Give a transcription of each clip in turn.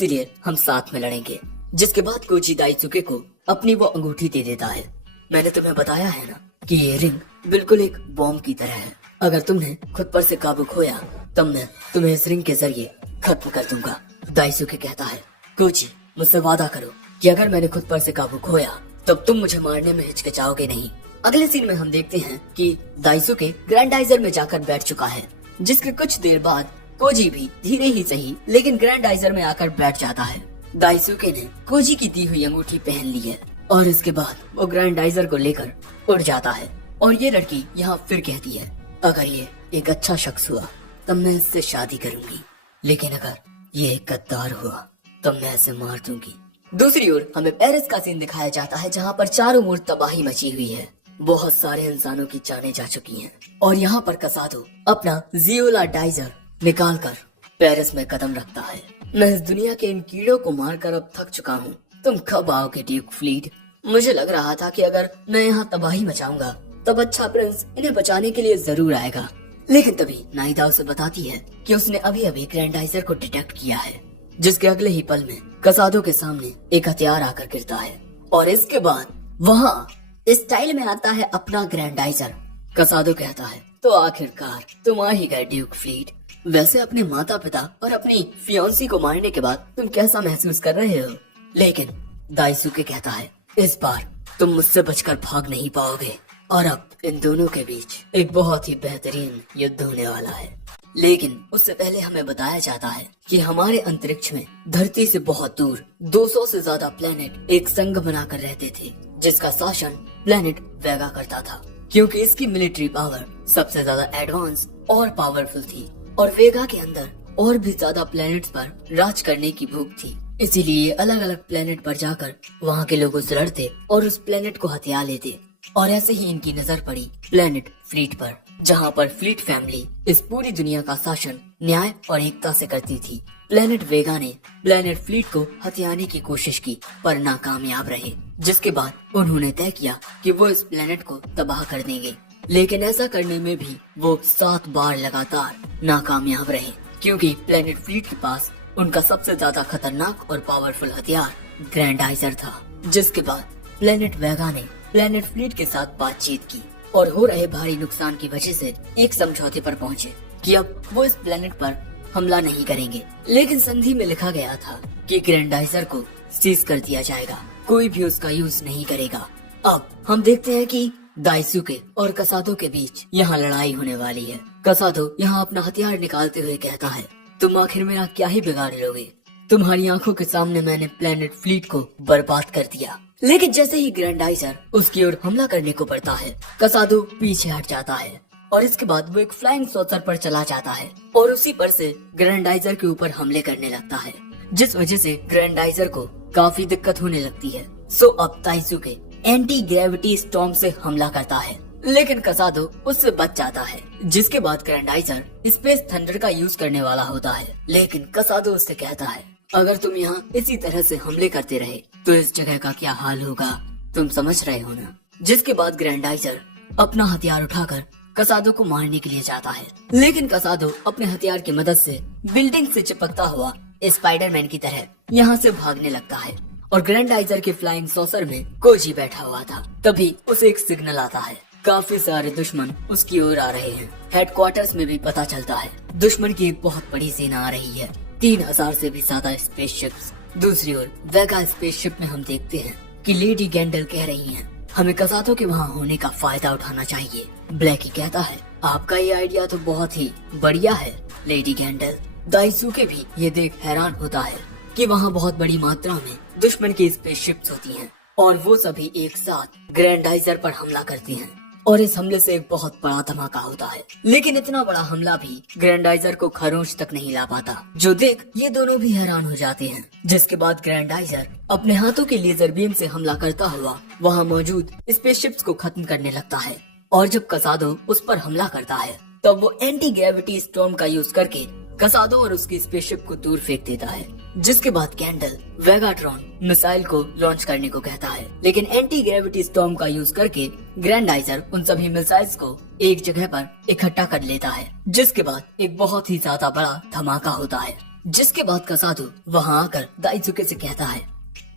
इसीलिए हम साथ में लड़ेंगे। जिसके बाद कोची दाइसुके को अपनी वो अंगूठी दे देता है। मैंने तुम्हें बताया है ना कि ये रिंग बिल्कुल एक बॉम्ब की तरह है। अगर तुमने खुद पर से काबू खोया तब मैं तुम्हें इस रिंग के जरिए खत्म कर दूंगा। दाइसुके कहता है, कोची मुझसे वादा करो कि अगर मैंने खुद पर से काबू खोया तब तुम मुझे मारने में हिचकिचाओगे नहीं। अगले सीन में हम देखते हैं कि दाइसुके ग्रैंडाइजर में जाकर बैठ चुका है। जिसके कुछ देर बाद कोजी भी धीरे ही सही लेकिन ग्रैंडाइजर में आकर बैठ जाता है। दाइसुके ने कोजी की दी हुई अंगूठी पहन ली है और इसके बाद वो ग्रैंडाइजर को लेकर उड़ जाता है। और ये लड़की यहाँ फिर कहती है, अगर ये एक अच्छा शख्स हुआ तब मैं इससे शादी करूंगी, लेकिन अगर ये एक गद्दार हुआ तब मैं इसे मार दूंगी। दूसरी ओर हमें पेरिस का सीन दिखाया जाता है जहाँ पर चारों ओर तबाही मची हुई है। बहुत सारे इंसानों की जानें जा चुकी हैं और यहाँ पर कसादो अपना जियोला डाइजर निकाल कर पेरिस में कदम रखता है। मैं इस दुनिया के इन कीड़ों को मारकर अब थक चुका हूँ। तुम कब आओगे ड्यूक फ्लीट? मुझे लग रहा था कि अगर मैं यहाँ तबाही मचाऊंगा तब अच्छा प्रिंस इन्हें बचाने के लिए जरूर आएगा। लेकिन तभी नाइदा उसे बताती है कि उसने अभी अभी ग्रैंडाइजर को डिटेक्ट किया है। जिसके अगले ही पल में कसादो के सामने एक हथियार आकर गिरता है और इसके बाद वहाँ स्टाइल में आता है अपना ग्रैंडाइजर। कसादो कहता है, तो आखिरकार तुम आ ही गए ड्यूक फ्लीट। वैसे अपने माता पिता और अपनी फियांसी को मारने के बाद तुम कैसा महसूस कर रहे हो? लेकिन दाइसुके कहता है, इस बार तुम मुझसे बचकर भाग नहीं पाओगे और अब इन दोनों के बीच एक बहुत ही बेहतरीन युद्ध होने वाला है। लेकिन उससे पहले हमें बताया जाता है कि हमारे अंतरिक्ष में धरती से बहुत दूर 200 से ज्यादा प्लेनेट एक संघ बनाकर रहते थे जिसका शासन प्लेनेट वेगा करता था, क्योंकि इसकी मिलिट्री पावर सबसे ज्यादा एडवांस और पावरफुल थी और वेगा के अंदर और भी ज्यादा प्लेनेट्स पर राज करने की भूख थी। इसीलिए अलग अलग प्लेनेट पर जाकर वहाँ के लोगों से लड़ते और उस प्लेनेट को हथिया लेते। और ऐसे ही इनकी नजर पड़ी प्लेनेट फ्लीट पर, जहाँ पर फ्लीट फैमिली इस पूरी दुनिया का शासन न्याय और एकता से करती थी। प्लेनेट वेगा ने प्लेनेट फ्लीट को हथियाने की कोशिश की पर नाकामयाब रहे। जिसके बाद उन्होंने तय किया कि वो इस प्लेनेट को तबाह कर देंगे। लेकिन ऐसा करने में भी वो 7 बार लगातार नाकामयाब रहे, क्योंकि प्लेनेट फ्लीट के पास उनका सबसे ज्यादा खतरनाक और पावरफुल हथियार ग्रैंडाइजर था। जिसके बाद प्लेनेट वेगा ने प्लेनेट फ्लीट के साथ बातचीत की और हो रहे भारी नुकसान की वजह से एक समझौते पर पहुंचे कि अब वो इस प्लेनेट पर हमला नहीं करेंगे। लेकिन संधि में लिखा गया था कि ग्रैंडाइजर को सीज कर दिया जाएगा, कोई भी उसका यूज नहीं करेगा। अब हम देखते हैं कि दाइसुके और कसादो के बीच यहाँ लड़ाई होने वाली है। कसादो यहाँ अपना हथियार निकालते हुए कहता है, तुम आखिर मेरा क्या ही बिगाड़ लोगे? तुम्हारी आंखों के सामने मैंने प्लेनेट फ्लीट को बर्बाद कर दिया। लेकिन जैसे ही ग्रैंडाइजर उसकी ओर हमला करने को बढ़ता है, कसादो पीछे हट जाता है और इसके बाद वो एक फ्लाइंग सॉसर पर चला जाता है और उसी पर से ग्रैंडाइजर के ऊपर हमले करने लगता है, जिस वजह से ग्रैंडाइजर को काफी दिक्कत होने लगती है। सो अब दाइसुके एंटी ग्रेविटी स्टॉर्म से हमला करता है, लेकिन कसादो उससे बच जाता है। जिसके बाद ग्रैंडाइजर स्पेस थंडर का यूज करने वाला होता है, लेकिन कसादो उससे कहता है, अगर तुम यहाँ इसी तरह से हमले करते रहे तो इस जगह का क्या हाल होगा, तुम समझ रहे हो ना? जिसके बाद ग्रैंडाइजर अपना हथियार उठाकर कसादो को मारने के लिए जाता है, लेकिन कसादो अपने हथियार की मदद से बिल्डिंग से चिपकता हुआ स्पाइडरमैन की तरह यहाँ से भागने लगता है। और ग्रैंडाइजर के फ्लाइंग सॉसर में कोजी बैठा हुआ था। तभी उसे एक सिग्नल आता है, काफी सारे दुश्मन उसकी ओर आ रहे हैं। हेडक्वार्टर्स में भी पता चलता है दुश्मन की एक बहुत बड़ी सेना आ रही है, 3000 से भी ज्यादा स्पेसशिप्स। दूसरी ओर वेगा स्पेसशिप में हम देखते हैं कि लेडी गैंडल कह रही हैं, हमें कसादो के वहाँ होने का फायदा उठाना चाहिए। ब्लैकी कहता है, आपका ये आइडिया तो बहुत ही बढ़िया है लेडी गैंडल। दाइसुके भी ये देख हैरान होता है कि वहाँ बहुत बड़ी मात्रा में दुश्मन की स्पेसशिप्स होती हैं और वो सभी एक साथ ग्रैंडाइजर पर हमला करती हैं और इस हमले से एक बहुत बड़ा धमाका होता है। लेकिन इतना बड़ा हमला भी ग्रैंडाइजर को खरोंच तक नहीं ला पाता, जो देख ये दोनों भी हैरान हो जाते हैं। जिसके बाद ग्रैंडाइजर अपने हाथों के लेजर बीम से हमला करता हुआ वहाँ मौजूद स्पेसशिप्स को खत्म करने लगता है। और जब कसादो उस पर हमला करता है तब वो एंटी ग्रेविटी स्टॉर्म का यूज करके कसादो और उसकी स्पेसशिप को दूर फेंक देता है। जिसके बाद कैंडल वेगाट्रॉन मिसाइल को लॉन्च करने को कहता है, लेकिन एंटी ग्रेविटी स्टॉर्म का यूज करके ग्रैंडाइजर उन सभी मिसाइल्स को एक जगह पर इकट्ठा कर लेता है। जिसके बाद एक बहुत ही ज्यादा बड़ा धमाका होता है जिसके बाद कसादो वहाँ आकर दाइसुके से कहता है,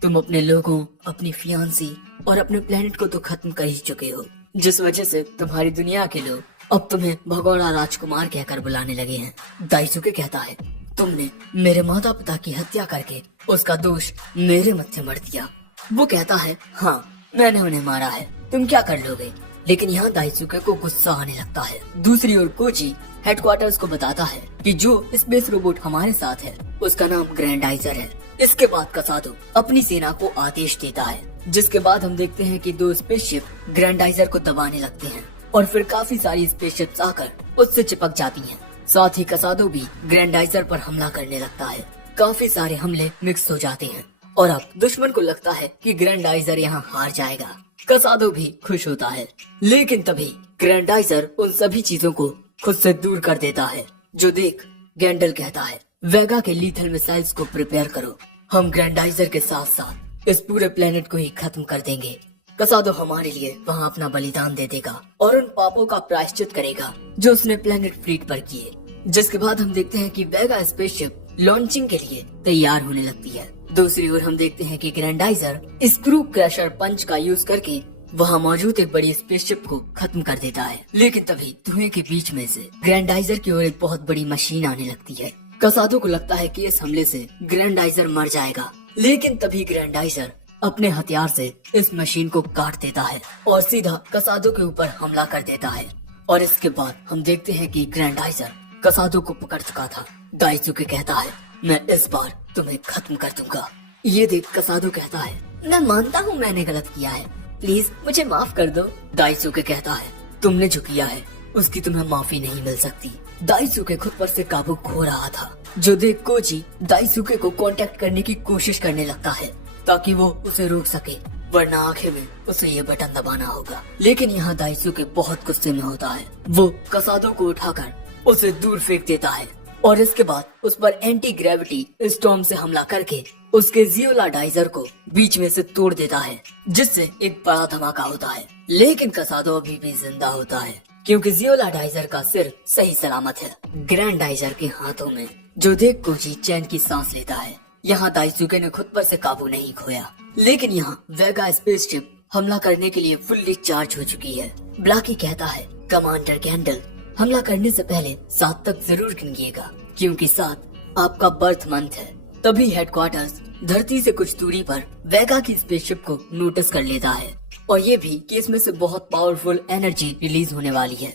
तुम अपने लोगों, अपनी फियांसी और अपने प्लेनेट को तो खत्म कर ही चुके हो, जिस वजह से तुम्हारी दुनिया के लोग अब तुम्हें भगोड़ा राजकुमार कहकर बुलाने लगे हैं। दाइसुके कहता है, तुमने मेरे माता पिता की हत्या करके उसका दोष मेरे मत्थे मर दिया। वो कहता है, हाँ मैंने उन्हें मारा है, तुम क्या कर लोगे। लेकिन यहाँ दाइसुके को गुस्सा आने लगता है। दूसरी ओर कोजी हेडक्वार्टर्स को बताता है कि जो स्पेस रोबोट हमारे साथ है उसका नाम ग्रैंडाइजर है। इसके बाद कसादो अपनी सेना को आदेश देता है, जिसके बाद हम देखते हैं कि 2 स्पेसशिप ग्रैंडाइजर को दबाने लगते हैं और फिर काफी सारी स्पेसशिप्स आकर उससे चिपक जाती हैं। साथ ही कसादो भी ग्रैंडाइजर पर हमला करने लगता है। काफी सारे हमले मिक्स हो जाते हैं और अब दुश्मन को लगता है कि ग्रैंडाइजर यहाँ हार जाएगा। कसादो भी खुश होता है, लेकिन तभी ग्रैंडाइजर उन सभी चीजों को खुद से दूर कर देता है। जो देख गैंडल कहता है, वेगा के लीथल मिसाइल्स को प्रिपेयर करो, हम ग्रैंडाइजर के साथ साथ इस पूरे प्लेनेट को ही खत्म कर देंगे। कसादो हमारे लिए वहाँ अपना बलिदान दे देगा और उन पापों का प्रायश्चित करेगा जो उसने प्लेनेट फ्लीट पर किए। जिसके बाद हम देखते हैं कि वेगा स्पेसशिप लॉन्चिंग के लिए तैयार होने लगती है। दूसरी ओर हम देखते हैं कि ग्रैंडाइजर स्क्रू क्रशर पंच का यूज करके वहाँ मौजूद एक बड़ी स्पेसशिप को खत्म कर देता है। लेकिन तभी धुएं के बीच में से ग्रैंडाइजर की ओर एक बहुत बड़ी मशीन आने लगती है। कसादो को लगता है कि इस हमले से ग्रैंडाइजर मर जाएगा, लेकिन तभी ग्रैंडाइजर अपने हथियार से इस मशीन को काट देता है और सीधा कसादो के ऊपर हमला कर देता है। और इसके बाद हम देखते हैं कि ग्रैंडाइजर कसादो को पकड़ चुका था। दाइसुके कहता है, मैं इस बार तुम्हें खत्म कर दूंगा। ये देख कसादो कहता है, मैं मानता हूँ मैंने गलत किया है, प्लीज मुझे माफ कर दो। दाइसुके कहता है, तुमने जो किया है उसकी तुम्हें माफी नहीं मिल सकती। दाइसुके खुद पर से काबू खो रहा था। जो देख कोजी दाइसुके को कांटेक्ट करने की कोशिश करने लगता है ताकि वो उसे रोक सके, वरना आखिर में उसे ये बटन दबाना होगा। लेकिन यहाँ दाइसुके बहुत गुस्से में होता है। वो कसादो को उठाकर उसे दूर फेंक देता है और इसके बाद उस पर एंटी ग्रेविटी स्टॉर्म से हमला करके उसके जियोलाडाइजर को बीच में से तोड़ देता है, जिससे एक बड़ा धमाका होता है। लेकिन कसादो अभी भी जिंदा होता है क्योंकि जियोलाडाइजर का सिर सही सलामत है ग्रैंडाइजर के हाथों में। जो देख कोजी चैन की सांस लेता है। यहाँ दाइसुके ने खुद पर से काबू नहीं खोया, लेकिन यहाँ वेगा स्पेसशिप हमला करने के लिए फुल्ली चार्ज हो चुकी है। ब्लाकी कहता है, कमांडर गैंडल हमला करने से पहले 7 तक जरूर गिनिएगा क्योंकि 7 आपका बर्थ मंथ है। तभी हेडक्वार्टर्स धरती से कुछ दूरी पर वेगा की स्पेसशिप को नोटिस कर लेता है और ये भी कि इसमें से बहुत पावरफुल एनर्जी रिलीज होने वाली है।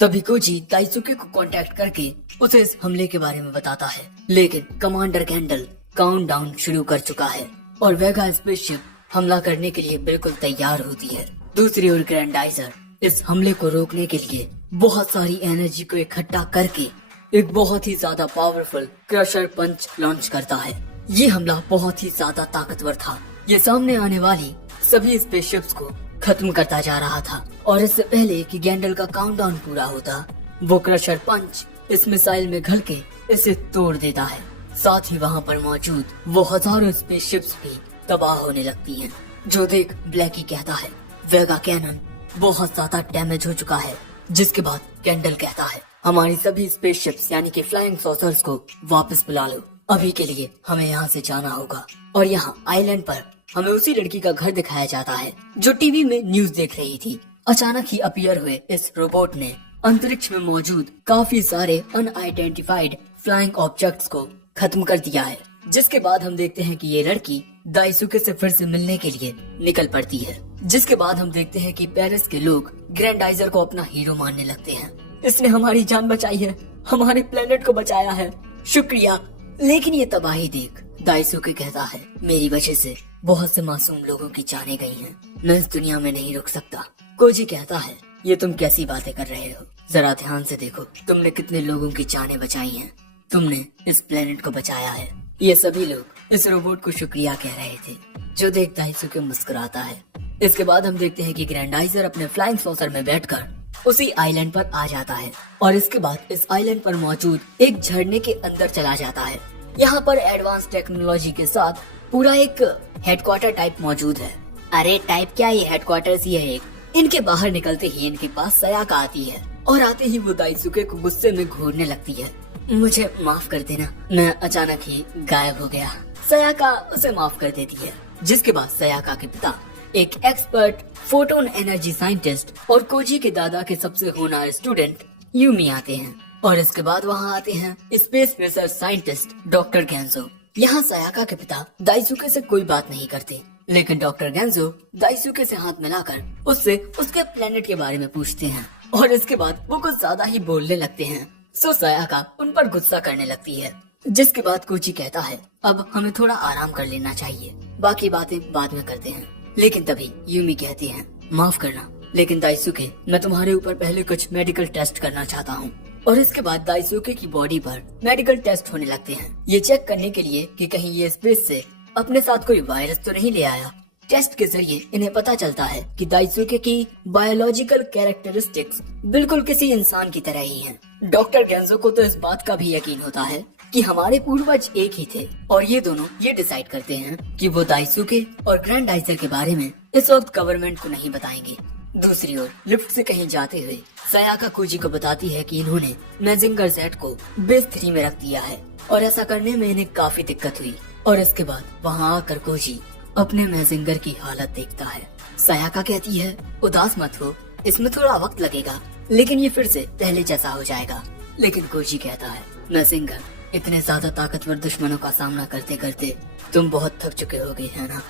तभी कोजी दाइसुके को कांटेक्ट करके उसे इस हमले के बारे में बताता है, लेकिन कमांडर गैंडल काउंटडाउन शुरू कर चुका है और वेगा स्पेसशिप हमला करने के लिए बिल्कुल तैयार होती है। दूसरी ओर ग्रैंडाइजर इस हमले को रोकने के लिए बहुत सारी एनर्जी को इकट्ठा करके एक बहुत ही ज्यादा पावरफुल क्रशर पंच लॉन्च करता है। ये हमला बहुत ही ज्यादा ताकतवर था। ये सामने आने वाली सभी स्पेसशिप्स को खत्म करता जा रहा था और इससे पहले कि गैंडल का काउंटडाउन पूरा होता, वो क्रशर पंच इस मिसाइल में घल के इसे तोड़ देता है। साथ ही वहाँ पर मौजूद वो हजारों स्पेसशिप्स भी तबाह होने लगती हैं। जो देख ब्लैकी कहता है, वेगा कैनन बहुत ज्यादा डैमेज हो चुका है। जिसके बाद गैंडल कहता है, हमारी सभी स्पेसशिप्स यानी कि फ्लाइंग सॉसर्स को वापस बुला लो, अभी के लिए हमें यहाँ से जाना होगा। और यहाँ आइलैंड पर हमें उसी लड़की का घर दिखाया जाता है जो टीवी में न्यूज देख रही थी। अचानक ही अपीयर हुए इस रोबोट ने अंतरिक्ष में मौजूद काफी सारे अनआइडेंटिफाइड फ्लाइंग ऑब्जेक्ट्स को खत्म कर दिया है। जिसके बाद हम देखते हैं कि ये लड़की दाइसुके से फिर से मिलने के लिए निकल पड़ती है। जिसके बाद हम देखते हैं कि पेरिस के लोग ग्रैंडाइजर को अपना हीरो मानने लगते हैं। इसने हमारी जान बचाई है, हमारे प्लेनेट को बचाया है, शुक्रिया। लेकिन ये तबाही देख दाइसुके कहता है, मेरी वजह से बहुत से मासूम लोगों की जानें गई हैं, मैं इस दुनिया में नहीं रुक सकता। कोजी कहता है, ये तुम कैसी बातें कर रहे हो, जरा ध्यान से देखो तुमने कितने लोगों की जानें बचाई हैं, तुमने इस प्लेनेट को बचाया है। ये सभी लोग इस रोबोट को शुक्रिया कह रहे थे। जो देख दाइसुके मुस्कुराता है। इसके बाद हम देखते हैं कि ग्रैंडाइजर अपने फ्लाइंग सॉसर में बैठकर उसी आइलैंड पर आ जाता है और इसके बाद इस आइलैंड पर मौजूद एक झरने के अंदर चला जाता है। यहाँ पर एडवांस टेक्नोलॉजी के साथ पूरा एक हेडक्वार्टर टाइप मौजूद है। अरे टाइप क्या, ये हेडक्वार्टर्स ही है एक। इनके बाहर निकलते ही इनके पास सयाका आती है और आते ही वो दाइसुके को गुस्से में घूरने लगती है। मुझे माफ कर देना, मैं अचानक ही गायब हो गया। सयाका उसे माफ कर देती है, जिसके बाद सयाका के पिता एक एक्सपर्ट फोटोन एनर्जी साइंटिस्ट और कोजी के दादा के सबसे होनहार स्टूडेंट यूमी आते हैं। और इसके बाद वहाँ आते हैं स्पेस रिसर्च साइंटिस्ट डॉक्टर गेंजो। यहाँ सयाका के पिता दाइसुके से कोई बात नहीं करते, लेकिन डॉक्टर गेंजो दाइसुके से हाथ मिलाकर उससे उसके प्लेनेट के बारे में पूछते हैं और इसके बाद वो कुछ ज्यादा ही बोलने लगते हैं। सो सयाका उन पर गुस्सा करने लगती है, जिसके बाद कोची कहता है अब हमें थोड़ा आराम कर लेना चाहिए, बाकी बातें बाद में करते हैं। लेकिन तभी यूमी कहती है माफ करना, लेकिन दाइसुके मैं तुम्हारे ऊपर पहले कुछ मेडिकल टेस्ट करना चाहता हूँ। और इसके बाद दाइसुके की बॉडी पर मेडिकल टेस्ट होने लगते हैं, ये चेक करने के लिए कि कहीं ये स्पेस से अपने साथ कोई वायरस तो नहीं ले आया। टेस्ट के जरिए इन्हें पता चलता है कि दाइसुके की बायोलॉजिकल कैरेक्टरिस्टिक्स बिल्कुल किसी इंसान की तरह ही हैं। डॉक्टर गेंजो को तो इस बात का भी यकीन होता है कि हमारे पूर्वज एक ही थे और ये दोनों ये डिसाइड करते हैं कि वो दाइसुके और ग्रैंडाइजर के बारे में इस वक्त गवर्नमेंट को नहीं बताएंगे। दूसरी ओर लिफ्ट से कहीं जाते हुए सयाका कोजी को बताती है कि इन्होंने मैजिंगर जेड को बेस 3 में रख दिया है और ऐसा करने में इन्हें काफी दिक्कत हुई। और इसके बाद वहाँ आकर कोजी अपने मैजिंगर की हालत देखता है। सयाका कहती है उदास मत हो, इसमें थोड़ा वक्त लगेगा, लेकिन ये फिर से पहले जैसा हो जाएगा। लेकिन कोजी कहता है मैजिंगर, इतने ज्यादा ताकतवर दुश्मनों का सामना करते करते तुम बहुत थक चुके होगे है ना,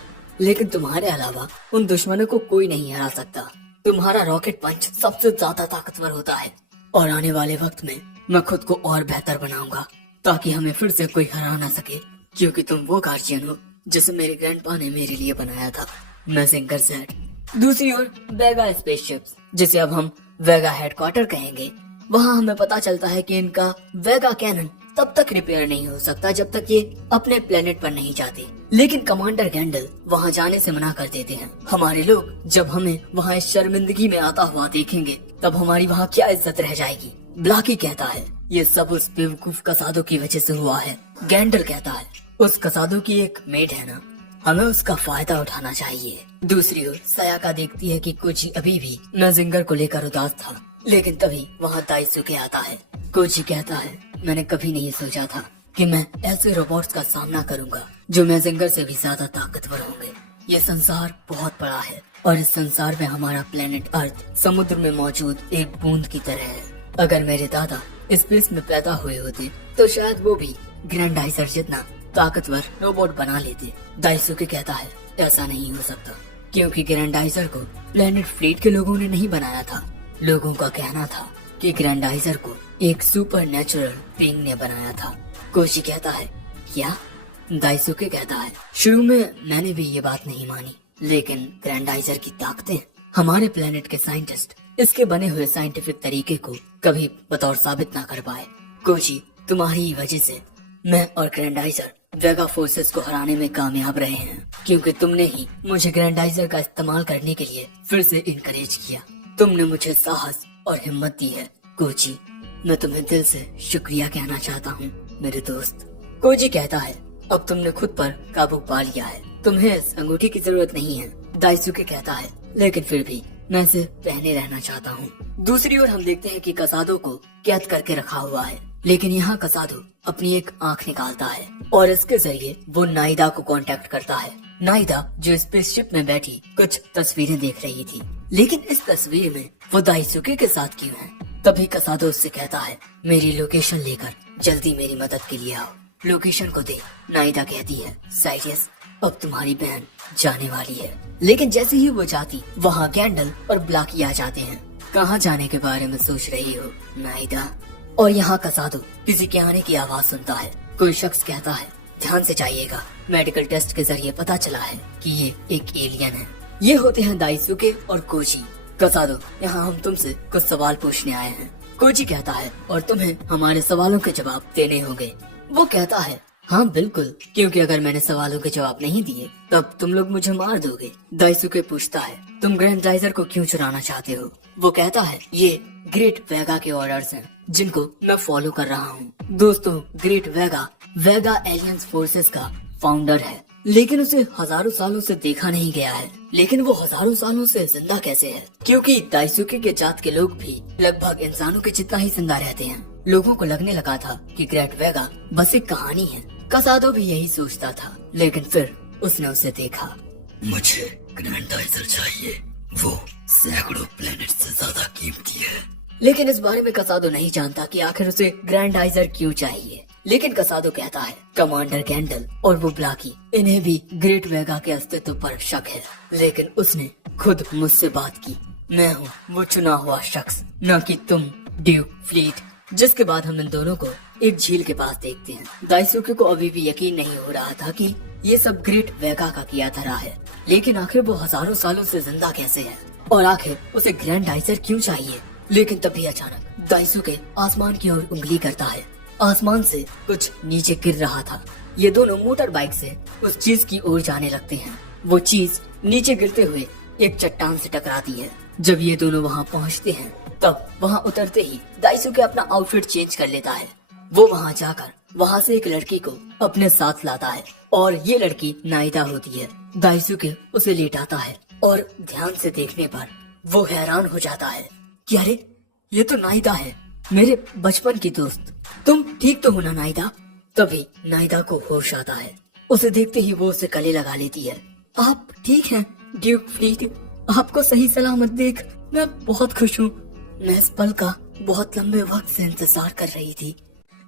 लेकिन तुम्हारे अलावा उन दुश्मनों को कोई नहीं हरा सकता। तुम्हारा रॉकेट पंच सबसे ज्यादा ताकतवर होता है और आने वाले वक्त में मैं खुद को और बेहतर बनाऊंगा ताकि हमें फिर से कोई हरा ना सके, क्योंकि तुम वो गार्जियन हो जिसे मेरे ग्रैंडपा ने मेरे लिए बनाया था, मैजिंगर जेड। दूसरी ओर वेगा स्पेसशिप्स, जिसे अब हम वेगा हेडक्वार्टर कहेंगे, वहाँ हमें पता चलता है कि इनका वेगा कैनन तब तक रिपेयर नहीं हो सकता जब तक ये अपने प्लेनेट पर नहीं जाते। लेकिन कमांडर गैंडल वहाँ जाने से मना कर देते हैं। हमारे लोग जब हमें वहाँ इस शर्मिंदगी में आता हुआ देखेंगे तब हमारी वहाँ क्या इज्जत रह जाएगी। ब्लाकी कहता है ये सब उस बेवकूफ कसादो की वजह से हुआ है। गैंडल कहता है उस कसादो की एक मेड है ना, हमें उसका फायदा उठाना चाहिए। दूसरी ओर सयाका देखती है कि कोची अभी भी मैजिंगर को लेकर उदास था, लेकिन तभी वहाँ दाइसुके आता है। कोची कहता है मैंने कभी नहीं सोचा था कि मैं ऐसे रोबोट्स का सामना करूंगा जो मैजिंगर से भी ज्यादा ताकतवर होंगे। ये संसार बहुत बड़ा है और इस संसार में हमारा प्लेनेट अर्थ समुद्र में मौजूद एक बूंद की तरह है। अगर मेरे दादा स्पेस में पैदा हुए होते तो शायद वो भी ग्रैंडाइजर जितना ताकतवर रोबोट बना लेते। दाइसुके कहता है ऐसा नहीं हो सकता, क्योंकि ग्रैंडाइजर को प्लेनेट फ्लीट के लोगों ने नहीं बनाया था। लोगों का कहना था कि ग्रैंडाइजर को एक सुपर नेचुरल बीइंग ने बनाया था। कोशी कहता है क्या? दाइसुके कहता है शुरू में मैंने भी ये बात नहीं मानी, लेकिन ग्रैंडाइजर की ताकतें हमारे प्लेनेट के साइंटिस्ट इसके बने हुए साइंटिफिक तरीके को कभी बतौर साबित ना कर पाए। कोशी तुम्हारी ही वजह से मैं और ग्रैंडाइजर वेगा फोर्सेस को हराने में कामयाब रहे हैं, क्योंकि तुमने ही मुझे ग्रैंडाइजर का इस्तेमाल करने के लिए फिर से इनकरेज किया। तुमने मुझे साहस और हिम्मत दी है कोची। मैं तुम्हें दिल से शुक्रिया कहना चाहता हूँ मेरे दोस्त। कोजी कहता है अब तुमने खुद पर काबू पा लिया है, तुम्हें इस अंगूठी की जरूरत नहीं है। दाइसुके कहता है लेकिन फिर भी मैं इसे पहने रहना चाहता हूँ। दूसरी ओर हम देखते हैं कि कसादो को कैद करके रखा हुआ है, लेकिन यहाँ कसादो अपनी एक आँख निकालता है और इसके जरिए वो नाइदा को कांटेक्ट करता है। नाइदा जो स्पेसशिप में बैठी कुछ तस्वीरें देख रही थी, लेकिन इस तस्वीर में वो दाइसुके के साथ क्यों है? तभी कसादो उससे कहता है मेरी लोकेशन लेकर जल्दी मेरी मदद के लिए आओ। लोकेशन को दे। नाइदा कहती है साइरियस अब तुम्हारी बहन जाने वाली है। लेकिन जैसे ही वो जाती वहाँ गैंडल और ब्लाकी आ जाते हैं। कहाँ जाने के बारे में सोच रही हो नाइदा? और यहाँ कसादो किसी के आने की आवाज सुनता है। कोई शख्स कहता है ध्यान से जाइएगा, मेडिकल टेस्ट के जरिए पता चला है कि ये एक एलियन है। ये होते हैं दाइसुके और कोजी। कसादो यहाँ हम तुमसे कुछ सवाल पूछने आए हैं। कोजी कहता है और तुम्हें हमारे सवालों के जवाब देने होंगे। वो कहता है हाँ बिल्कुल, क्योंकि अगर मैंने सवालों के जवाब नहीं दिए तब तुम लोग मुझे मार दोगे। दाइसुके पूछता है तुम ग्रैंडाइजर को क्यों चुराना चाहते हो? वो कहता है ये ग्रेट वेगा के ऑर्डर्स हैं जिनको मैं फॉलो कर रहा हूँ। दोस्तों ग्रेट वेगा वेगा एलियंस फोर्सेस का फाउंडर है लेकिन उसे हजारों सालों से देखा नहीं गया है। लेकिन वो हजारों सालों से जिंदा कैसे है? क्योंकि दाइसुके के जात के लोग भी लगभग इंसानों के जितना ही जिंदा रहते हैं। लोगों को लगने लगा था कि ग्रेट वेगा बस एक कहानी है। कसादो भी यही सोचता था, लेकिन फिर उसने उसे देखा। मुझे ग्रैंडाइजर चाहिए, वो सैकड़ों प्लेनेट से ज्यादा कीमती है। लेकिन इस बारे में कसादो नहीं जानता कि आखिर उसे ग्रैंडाइजर क्यों चाहिए। लेकिन कसादो कहता है कमांडर गैंडल और वो ब्लाकी, इन्हें भी ग्रेट वेगा के अस्तित्व पर शक है। लेकिन उसने खुद मुझसे बात की। मैं हूँ वो चुना हुआ शख्स, न कि तुम ड्यूक फ्लीट। जिसके बाद हम इन दोनों को एक झील के पास देखते हैं। दाइसुके को अभी भी यकीन नहीं हो रहा था कि ये सब ग्रेट वेगा का किया धरा है। लेकिन आखिर वो हजारों सालों से जिंदा कैसे है और आखिर उसे ग्रैंडाइजर क्यों चाहिए? लेकिन तभी अचानक दाइसुके आसमान की ओर उंगली करता है। आसमान से कुछ नीचे गिर रहा था। ये दोनों मोटर बाइक से उस चीज की ओर जाने लगते हैं। वो चीज नीचे गिरते हुए एक चट्टान से टकराती है। जब ये दोनों वहाँ पहुँचते हैं तब वहाँ उतरते ही दाइसुके अपना आउटफिट चेंज कर लेता है। वो वहाँ जाकर वहाँ से एक लड़की को अपने साथ लाता है और ये लड़की नाइदा होती है। दाइसुके उसे लेटाता है और ध्यान से देखने पर वो हैरान हो जाता है कि अरे ये तो नाइदा है, मेरे बचपन की दोस्त। तुम ठीक तो हो ना नाइदा? तभी नाइदा को होश आता है। उसे देखते ही वो उसे गले लगा लेती है। आप ठीक हैं ड्यूक फ्लीट? आपको सही सलामत देख मैं बहुत खुश हूँ। मैं इस पल का बहुत लंबे वक्त से इंतजार कर रही थी।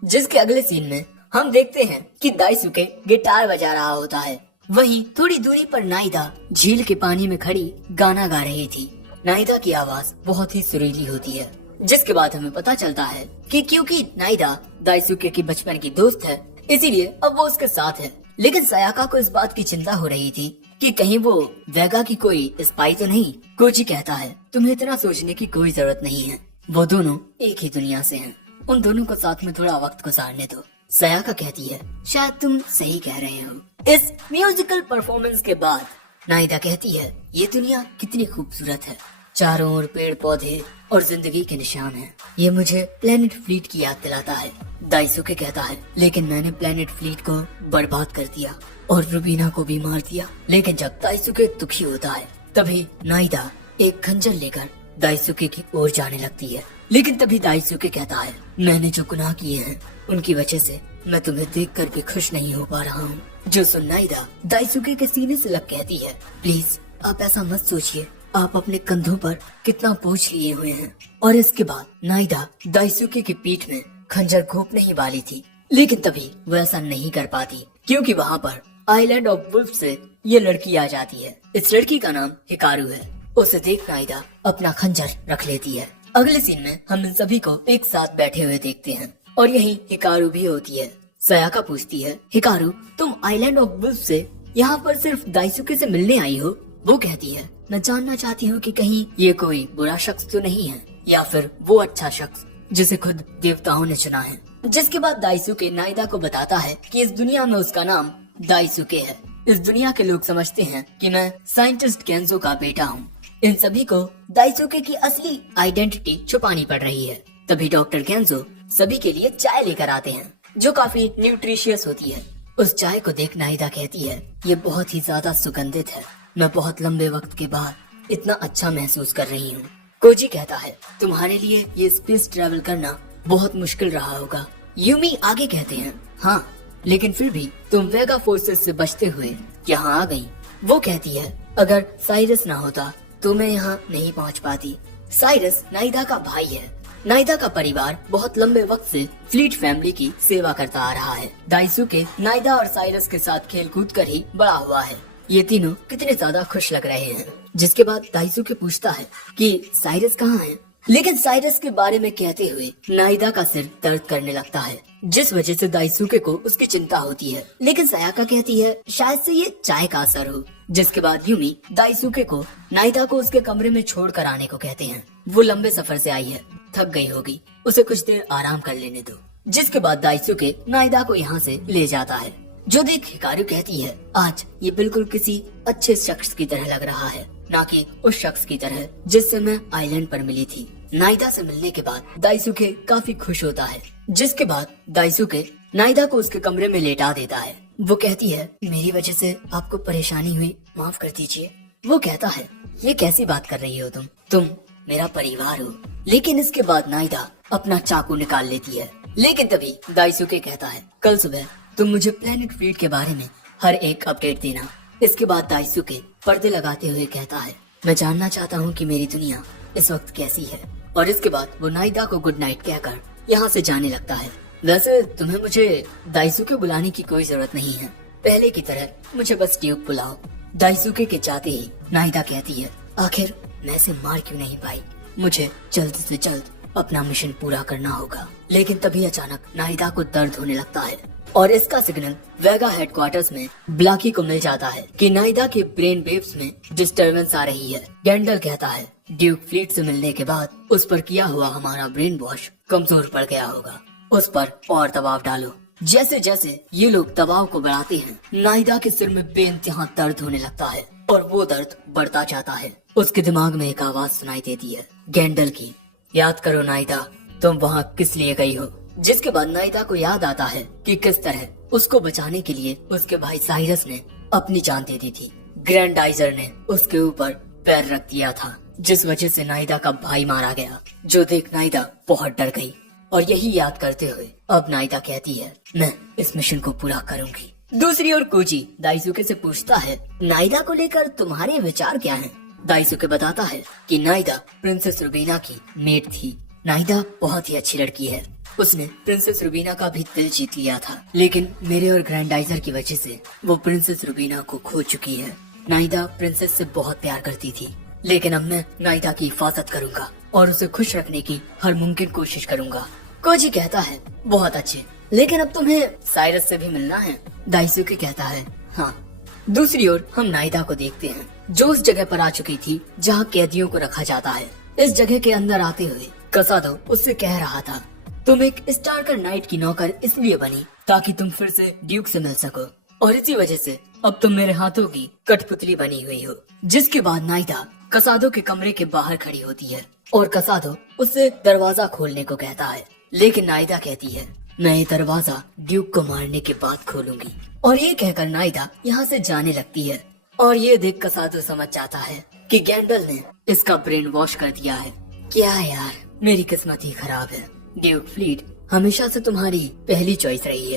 जिसके अगले सीन में हम देखते हैं कि दाइसुके गिटार बजा रहा होता है। वहीं थोड़ी दूरी पर नाइदा झील के पानी में खड़ी गाना गा रही थी। नाइदा की आवाज बहुत ही सुरीली होती है। जिसके बाद हमें पता चलता है कि क्योंकि नाइदा दाइसुके की बचपन की दोस्त है, इसीलिए अब वो उसके साथ है। लेकिन सायाका को इस बात की चिंता हो रही थी कि कहीं वो वेगा की कोई स्पाई तो नहीं। कोची कहता है तुम्हें इतना सोचने की कोई जरूरत नहीं है, वो दोनों एक ही दुनिया से हैं। उन दोनों को साथ में थोड़ा वक्त गुजारने दो। सायाका कहती है शायद तुम सही कह रहे हो। इस म्यूजिकल परफॉर्मेंस के बाद नाइदा कहती है ये दुनिया कितनी खूबसूरत है, चारों ओर पेड़ पौधे और जिंदगी के निशान हैं। ये मुझे प्लेनेट फ्लीट की याद दिलाता है। दाइसुके कहता है लेकिन मैंने प्लेनेट फ्लीट को बर्बाद कर दिया और रुबीना को भी मार दिया। लेकिन जब दाइसुके दुखी होता है तभी नाइदा एक खंजर लेकर दाइसुके की ओर जाने लगती है। लेकिन तभी दाइसुके कहता है मैंने जो गुनाह किए हैं उनकी वजह से मैं तुम्हें देखकर भी खुश नहीं हो पा रहा हूँ। जो सुन नाइदा दाइसुके के सीने से लग कहती है प्लीज आप ऐसा मत सोचिए, आप अपने कंधों पर कितना बोझ लिए हुए हैं। और इसके बाद नाइदा दाइसुके की पीठ में खंजर घोंपने ही वाली थी। लेकिन तभी वो ऐसा नहीं कर पाती क्योंकि वहाँ पर आइलैंड ऑफ वुल्फ से ये लड़की आ जाती है। इस लड़की का नाम हिकारू है। उसे देख नाइदा अपना खंजर रख लेती है। अगले सीन में हम इन सभी को एक साथ बैठे हुए देखते हैं और यही हिकारू भी होती है। सायाका पूछती है हिकारू तुम आइलैंड ऑफ वुल्फ से यहाँ पर सिर्फ दाइसुके से मिलने आई हो? वो कहती है मैं जानना चाहती हूँ कि कहीं ये कोई बुरा शख्स तो नहीं है या फिर वो अच्छा शख्स जिसे खुद देवताओं ने चुना है। जिसके बाद दाइसुके नाइदा को बताता है कि इस दुनिया में उसका नाम दाइसुके है। इस दुनिया के लोग समझते हैं कि मैं साइंटिस्ट केंजो का बेटा हूँ। इन सभी को दाइसुके की असली आइडेंटिटी छुपानी पड़ रही है। तभी डॉक्टर केंजो सभी के लिए चाय लेकर आते हैं जो काफी न्यूट्रिशियस होती है। उस चाय को देख नाइदा कहती है ये बहुत ही ज्यादा सुगंधित है, मैं बहुत लंबे वक्त के बाद इतना अच्छा महसूस कर रही हूँ। कोजी कहता है तुम्हारे लिए ये स्पेस ट्रेवल करना बहुत मुश्किल रहा होगा। यूमी आगे कहते हैं हाँ, लेकिन फिर भी तुम वेगा फोर्सेस से बचते हुए यहाँ आ गई। वो कहती है अगर साइरस ना होता तो मैं यहाँ नहीं पहुँच पाती। साइरस नाइदा का भाई है। नाइदा का परिवार बहुत लंबे वक्त से फ्लीट फैमिली की सेवा करता आ रहा है। दाइसुके नाइदा और साइरस के साथ खेल कूद कर ही बड़ा हुआ है। ये तीनों कितने ज्यादा खुश लग रहे हैं। जिसके बाद दाइसुके पूछता है कि साइरस कहाँ है? लेकिन साइरस के बारे में कहते हुए नाइदा का सिर दर्द करने लगता है, जिस वजह से दाइसुके को उसकी चिंता होती है। लेकिन सायाका कहती है शायद से ये चाय का असर हो। जिसके बाद यूमी दाइसुके को नाइदा को उसके कमरे में छोड़ कर आने को कहते हैं। वो लंबे सफर से आई है, थक गई होगी, उसे कुछ देर आराम कर लेने दो। जिसके बाद दाइसुके नाइदा को यहाँ से ले जाता है। जो देख हिकारू कहती है आज ये बिल्कुल किसी अच्छे शख्स की तरह लग रहा है, ना कि उस शख्स की तरह जिससे मैं आइलैंड पर मिली थी। नाइदा से मिलने के बाद दाइसुके काफी खुश होता है। जिसके बाद दाइसुके नाइदा को उसके कमरे में लेटा देता है। वो कहती है मेरी वजह से आपको परेशानी हुई, माफ कर दीजिए। वो कहता है ये कैसी बात कर रही हो तुम मेरा परिवार हो। लेकिन इसके बाद नाइदा अपना चाकू निकाल लेती है। लेकिन तभी दाइसुके कहता है कल सुबह तुम मुझे प्लेनेट फ्लीट के बारे में हर एक अपडेट देना। इसके बाद दाइसुके पर्दे लगाते हुए कहता है मैं जानना चाहता हूँ कि मेरी दुनिया इस वक्त कैसी है। और इसके बाद वो नाइदा को गुड नाइट कहकर यहाँ से जाने लगता है। वैसे तुम्हें मुझे दाइसुके बुलाने की कोई जरूरत नहीं है, पहले की तरह मुझे बस ड्यूक बुलाओ। दाइसुके के चाहते ही नाइदा कहती है आखिर मैं इसे मार क्यों नहीं पाई, मुझे जल्द से जल्द अपना मिशन पूरा करना होगा। लेकिन तभी अचानक नाइदा को दर्द होने लगता है और इसका सिग्नल वेगा हेडक्वार्टर्स में ब्लाकी को मिल जाता है कि नाइदा के ब्रेन वेव्स में डिस्टरबेंस आ रही है। गैंडल कहता है ड्यूक फ्लीट से मिलने के बाद उस पर किया हुआ हमारा ब्रेन वॉश कमजोर पड़ गया होगा, उस पर और दबाव डालो। जैसे जैसे ये लोग दबाव को बढ़ाते हैं नाइदा के सिर में बेइंतहा दर्द होने लगता है और वो दर्द बढ़ता जाता है। उसके दिमाग में एक आवाज सुनाई देती है गैंडल की, याद करो नाइदा तुम वहाँ किस लिए गई हो। जिसके बाद नाइदा को याद आता है कि किस तरह उसको बचाने के लिए उसके भाई साइरस ने अपनी जान दे दी थी। ग्रैंडाइजर ने उसके ऊपर पैर रख दिया था जिस वजह से नाइदा का भाई मारा गया, जो देख नाइदा बहुत डर गई। और यही याद करते हुए अब नाइदा कहती है मैं इस मिशन को पूरा करूंगी। दूसरी ओर कोजी दाइसुके से पूछता है नाइदा को लेकर तुम्हारे विचार क्या हैं? दाइसुके बताता है कि नाइदा प्रिंसेस रुबीना की मेट थी। नाइदा बहुत ही अच्छी लड़की है, उसने प्रिंसेस रुबीना का भी दिल जीत लिया था। लेकिन मेरे और ग्रैंडाइजर की वजह से वो प्रिंसेस रुबीना को खो चुकी है। नाइदा प्रिंसेस से बहुत प्यार करती थी, लेकिन अब मैं नाइदा की हिफाजत करूंगा और उसे खुश रखने की हर मुमकिन कोशिश करूंगा। कोजी कहता है बहुत अच्छे, लेकिन अब तुम्हें साइरस से भी मिलना है। दाइसुके कहता है हाँ। दूसरी ओर हम नाइदा को देखते हैं जो उस जगह पर आ चुकी थी जहाँ कैदियों को रखा जाता है। इस जगह के अंदर आते हुए कसादो उससे कह रहा था तुम एक स्टार्कर नाइट की नौकर इसलिए बनी ताकि तुम फिर से ड्यूक से मिल सको, और इसी वजह से अब तुम मेरे हाथों की कठपुतली बनी हुई हो। जिसके बाद नाइदा कसादो के कमरे के बाहर खड़ी होती है और कसादो उससे दरवाजा खोलने को कहता है। लेकिन नाइदा कहती है मैं ये दरवाजा ड्यूक को मारने के बाद खोलूंगी। और ये कहकर नाइदा यहाँ से जाने लगती है। और ये देख कसादो समझ जाता है कि गैंडल ने इसका ब्रेन वॉश कर दिया है। क्या यार, मेरी किस्मत ही खराब है। ड्यूक फ्लीट हमेशा से तुम्हारी पहली चॉइस रही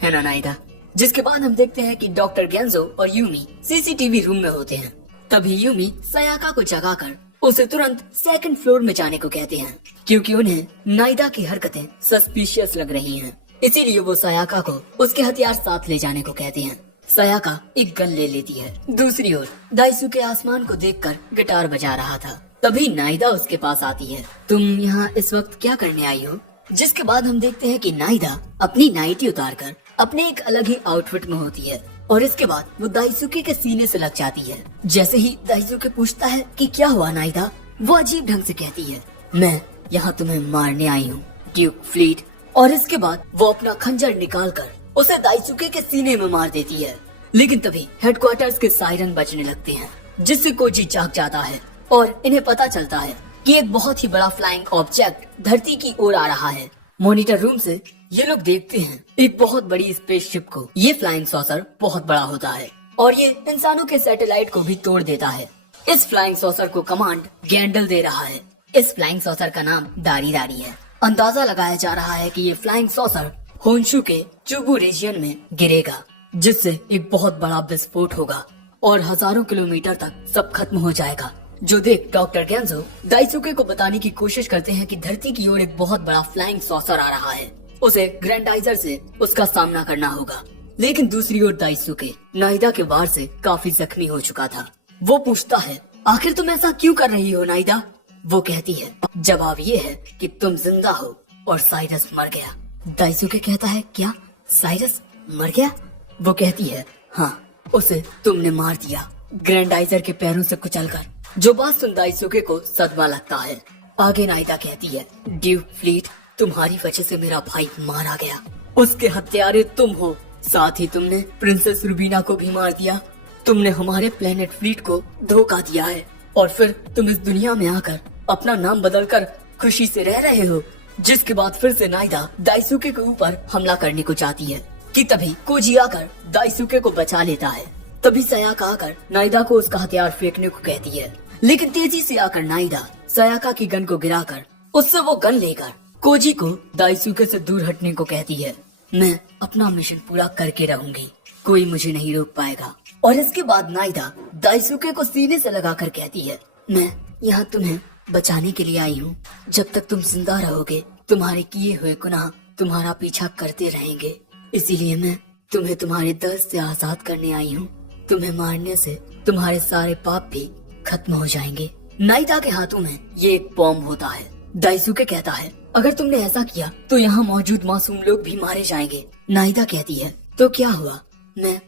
है ना नाइदा। जिसके बाद हम देखते हैं कि डॉक्टर गेंजो और यूमी सीसीटीवी रूम में होते हैं। तभी यूमी सयाका को जगाकर उसे तुरंत सेकंड फ्लोर में जाने को कहते हैं, क्योंकि उन्हें नाइदा की हरकतें सस्पिशियस लग रही हैं। इसीलिए वो सयाका को उसके हथियार साथ ले जाने को कहते हैं। सयाका एक गन ले लेती है। दूसरी ओर दाइसुके आसमान को देखकर गिटार बजा रहा था। तभी नाइदा उसके पास आती है। तुम यहाँ इस वक्त क्या करने आई हो? जिसके बाद हम देखते हैं कि नाइदा अपनी नाइटी उतारकर अपने एक अलग ही आउटफिट में होती है और इसके बाद वो दाइसुके के सीने से लग जाती है। जैसे ही दाइसुके पूछता है कि क्या हुआ नाइदा, वो अजीब ढंग से कहती है मैं यहाँ तुम्हें मारने आई हूँ ड्यूक फ्लीट। और इसके बाद वो अपना खंजर निकालकर उसे दाइसुके के सीने में मार देती है। लेकिन तभी हेडक्वार्टर्स के सायरन बजने लगते हैं, जिससे कोजी जाग जाता है और इन्हें पता चलता है कि एक बहुत ही बड़ा फ्लाइंग ऑब्जेक्ट धरती की ओर आ रहा है। मॉनिटर रूम से ये लोग देखते हैं एक बहुत बड़ी स्पेसशिप को। ये फ्लाइंग सॉसर बहुत बड़ा होता है और ये इंसानों के सैटेलाइट को भी तोड़ देता है। इस फ्लाइंग सॉसर को कमांड गैंडल दे रहा है। इस फ्लाइंग सॉसर का नाम दारी दारी है। अंदाजा लगाया जा रहा है कि ये फ्लाइंग सॉसर होन्शु के चुबू रीजियन में गिरेगा, जिससे एक बहुत बड़ा विस्फोट होगा और हजारों किलोमीटर तक सब खत्म हो जाएगा। जो देख डॉक्टर गेंजो दाइसुके को बताने की कोशिश करते हैं कि धरती की ओर एक बहुत बड़ा फ्लाइंग सॉसर आ रहा है, उसे ग्रैंडाइजर से उसका सामना करना होगा। लेकिन दूसरी ओर दाइसुके नाइदा के वार से काफी जख्मी हो चुका था। वो पूछता है आखिर तुम ऐसा क्यों कर रही हो नाइदा? वो कहती है जवाब ये है कि तुम जिंदा हो और साइरस मर गया। दाइसुके कहता है क्या साइरस मर गया? वो कहती है हाँ, उसे तुमने मार दिया ग्रैंडाइजर के पैरों से कुचलकर। जो बात सुन दाइसुके को सदमा लगता है। आगे नाइदा कहती है ड्यूक फ्लीट तुम्हारी वजह से मेरा भाई मारा गया, उसके हत्यारे तुम हो, साथ ही तुमने प्रिंसेस रुबीना को भी मार दिया। तुमने हमारे प्लेनेट फ्लीट को धोखा दिया है और फिर तुम इस दुनिया में आकर अपना नाम बदलकर खुशी से रह रहे हो। जिसके बाद फिर से नाइदा दाइसुके के ऊपर हमला करने को चाहती है कि तभी कोजी आकर दाइसुके को बचा लेता है। तभी सयाका आकर नाइदा को उसका हथियार फेंकने को कहती है, लेकिन तेजी से आकर नाइदा सयाका की गन को गिराकर उससे वो गन लेकर कोजी को दाइसुके से दूर हटने को कहती है। मैं अपना मिशन पूरा करके रहूंगी, कोई मुझे नहीं रोक पाएगा। और इसके बाद नाइदा दाइसुके को सीने से लगाकर कहती है, मैं यहाँ तुम्हें बचाने के लिए आई हूँ। जब तक तुम जिंदा रहोगे तुम्हारे किए हुए गुनाह तुम्हारा पीछा करते रहेंगे, इसीलिए मैं तुम्हें तुम्हारे दर्द से आजाद करने आई हूँ। तुम्हें मारने से तुम्हारे सारे पाप भी खत्म हो जाएंगे। नाइदा के हाथों में ये एक बॉम्ब होता है। दाइसुके कहता है, अगर तुमने ऐसा किया तो यहाँ मौजूद मासूम लोग भी मारे जाएंगे। नाइदा कहती है, तो क्या हुआ, मैं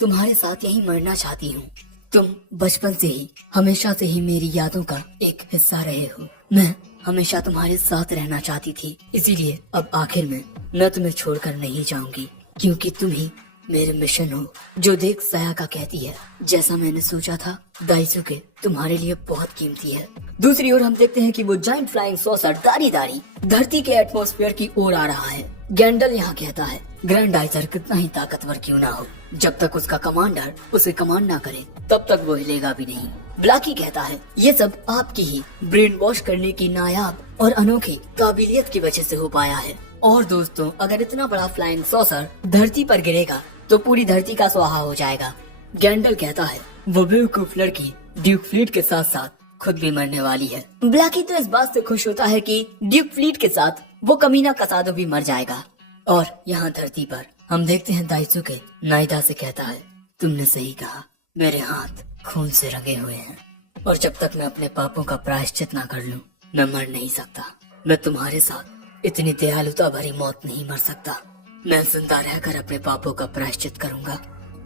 तुम्हारे साथ यहीं मरना चाहती हूँ। तुम बचपन से ही हमेशा से ही मेरी यादों का एक हिस्सा रहे हो। मैं हमेशा तुम्हारे साथ रहना चाहती थी, इसीलिए अब आखिर में मैं तुम्हें छोड़कर नहीं जाऊंगी, क्योंकि तुम ही मेरे मिशन हो। जो देख सयाका कहती है, जैसा मैंने सोचा था दाइसुके तुम्हारे लिए बहुत कीमती है। दूसरी ओर हम देखते हैं कि वो जाइंट फ्लाइंग सॉसर दारी दारी धरती के एटमॉस्फेयर की ओर आ रहा है। गैंडल यहाँ कहता है, ग्रैंडाइजर कितना ही ताकतवर क्यों ना हो, जब तक उसका कमांडर उसे कमांड ना करे तब तक वो हिलेगा भी नहीं। ब्लैकी कहता है, ये सब आपकी ही ब्रेन वॉश करने की नायाब और अनोखी काबिलियत की वजह से हो पाया है। और दोस्तों, अगर इतना बड़ा फ्लाइंग सॉसर धरती पर गिरेगा तो पूरी धरती का स्वाहा हो जाएगा। गैंडल कहता है, वो बेवकूफ लड़की ड्यूक फ्लीट के साथ साथ खुद भी मरने वाली है। ब्लैकी तो इस बात से खुश होता है कि ड्यूक फ्लीट के साथ वो कमीना कसादो भी मर जाएगा। और यहाँ धरती पर हम देखते हैं दाइसुके नाइदा से कहता है, तुमने सही कहा, मेरे हाथ खून से रंगे हुए हैं और जब तक मैं अपने पापों का प्रायश्चित ना कर लूं, मैं मर नहीं सकता। मैं तुम्हारे साथ इतनी दयालुता भरी मौत नहीं मर सकता। मैं जिंदा रहकर अपने पापों का प्रायश्चित करूंगा।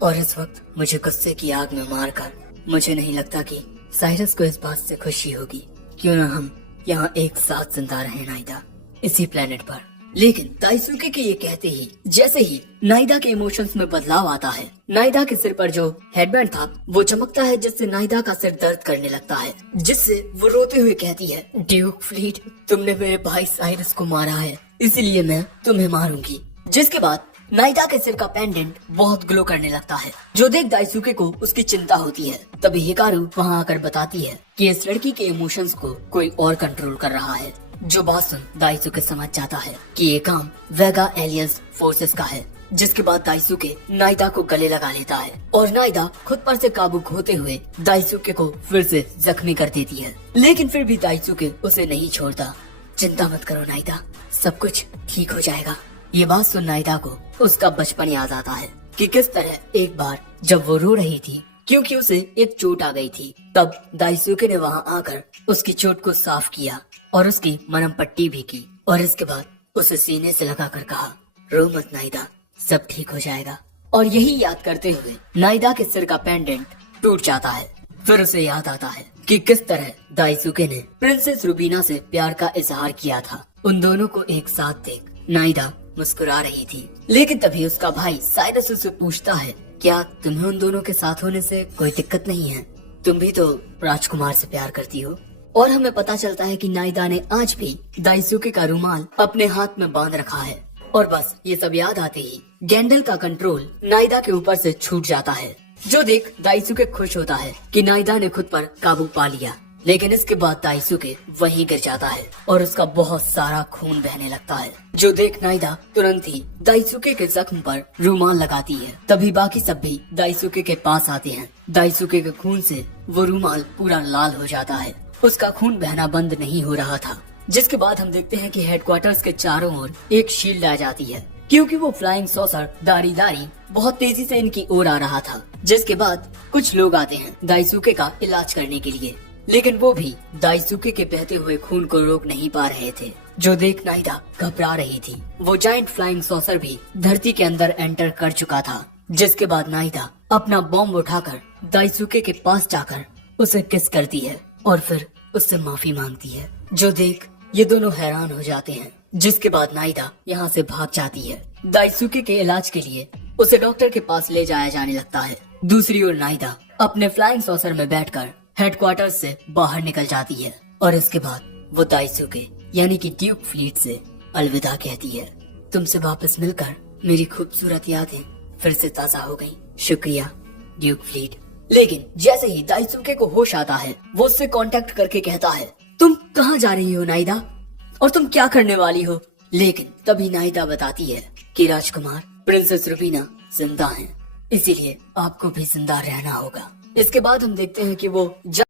और इस वक्त मुझे गुस्से की आग में मारकर मुझे नहीं लगता कि साइरस को इस बात से खुशी होगी। क्यों ना हम यहाँ एक साथ जिंदा रहे नाइदा, इसी प्लेनेट पर। लेकिन दाइसुके के ये कहते ही जैसे ही नाइदा के इमोशंस में बदलाव आता है, नाइदा के सिर पर जो हेडबैंड था वो चमकता है, जिससे नाइदा का सिर दर्द करने लगता है, जिससे वो रोते हुए कहती है, ड्यूक फ्लीट, तुमने मेरे भाई साइरस को मारा है, इसलिए मैं तुम्हें मारूंगी। जिसके बाद नाइदा के सिर का पेंडेंट बहुत ग्लो करने लगता है। जो देख दाइसुके को उसकी चिंता होती है। तभी हिकारू वहाँ आकर बताती है कि इस लड़की के इमोशंस को कोई और कंट्रोल कर रहा है। जो बात सुन दाइसुके समझ जाता है कि ये काम वेगा एलियंस फोर्सेस का है। जिसके बाद दाइसुके नाइदा को गले लगा लेता है और नाइदा खुद पर से काबू खोते हुए दाइसुके को फिर से जख्मी कर देती है। लेकिन फिर भी दाइसुके उसे नहीं छोड़ता। चिंता मत करो नाइदा, सब कुछ ठीक हो जाएगा। ये बात सुन नाइदा को उसका बचपन याद आता है कि किस तरह एक बार जब वो रो रही थी क्योंकि उसे एक चोट आ गई थी, तब दाइसुके ने वहाँ आकर उसकी चोट को साफ किया और उसकी मरहम पट्टी भी की और इसके बाद उसे सीने से लगाकर कहा, रो मत नाइदा, सब ठीक हो जाएगा। और यही याद करते हुए नाइदा के सिर का पेंडेंट टूट जाता है। फिर उसे याद आता है कि किस तरह दाइसुके ने प्रिंसेस रुबीना से प्यार का इजहार किया था। उन दोनों को एक साथ देख नाइदा मुस्कुरा रही थी। लेकिन तभी उसका भाई साइरस उसे पूछता है, क्या तुम्हें उन दोनों के साथ होने से कोई दिक्कत नहीं है? तुम भी तो राजकुमार से प्यार करती हो। और हमें पता चलता है कि नाइदा ने आज भी दाइसुके का रुमाल अपने हाथ में बांध रखा है। और बस ये सब याद आते ही गैंडल का कंट्रोल नाइदा के ऊपर से छूट जाता है। जो देख दाइसुके खुश होता है कि नाइदा ने खुद पर काबू पा लिया। लेकिन इसके बाद दाइसुके वहीं गिर जाता है और उसका बहुत सारा खून बहने लगता है। जो देख नाइदा तुरंत ही दाइसुके के जख्म पर रुमाल लगाती है। तभी बाकी सब भी दाइसुके के पास आते हैं। दाइसुके के खून से वो रुमाल पूरा लाल हो जाता है। उसका खून बहना बंद नहीं हो रहा था। जिसके बाद हम देखते हैं कि हेडक्वार्टर्स के चारों ओर एक शील्ड आ जाती है, क्योंकि वो फ्लाइंग सॉसर दारी दारी बहुत तेजी से इनकी ओर आ रहा था। जिसके बाद कुछ लोग आते हैं दाइसुके का इलाज करने के लिए, लेकिन वो भी दाइसुके के बहते हुए खून को रोक नहीं पा रहे थे। जो देख नाइदा घबरा रही थी। वो जाइंट फ्लाइंग सॉसर भी धरती के अंदर एंटर कर चुका था। जिसके बाद नाइदा अपना बॉम्ब उठाकर दाइसुके के पास जाकर उसे किस करती है और फिर उससे माफी मांगती है। जो देख ये दोनों हैरान हो जाते हैं। जिसके बाद नाइदा यहाँ से भाग जाती है। दाइसुके के इलाज के लिए उसे डॉक्टर के पास ले जाया जाने लगता है। दूसरी ओर नाइदा अपने फ्लाइंग सॉसर में बैठकर हेडक्वार्टर्स से बाहर निकल जाती है और इसके बाद वो दाइसुके यानी कि ड्यूक फ्लीट से अलविदा कहती है। तुमसे वापस मिलकर मेरी खूबसूरत यादें फिर से ताजा हो गईं। शुक्रिया ड्यूक फ्लीट। लेकिन जैसे ही दाइसुके को होश आता है, वो उससे कांटेक्ट करके कहता है, तुम कहाँ जा रही हो नाइदा, और तुम क्या करने वाली हो? लेकिन तभी नाइदा बताती है कि राजकुमार प्रिंसेस रुबीना जिंदा हैं, इसीलिए आपको भी जिंदा रहना होगा। इसके बाद हम देखते हैं कि वो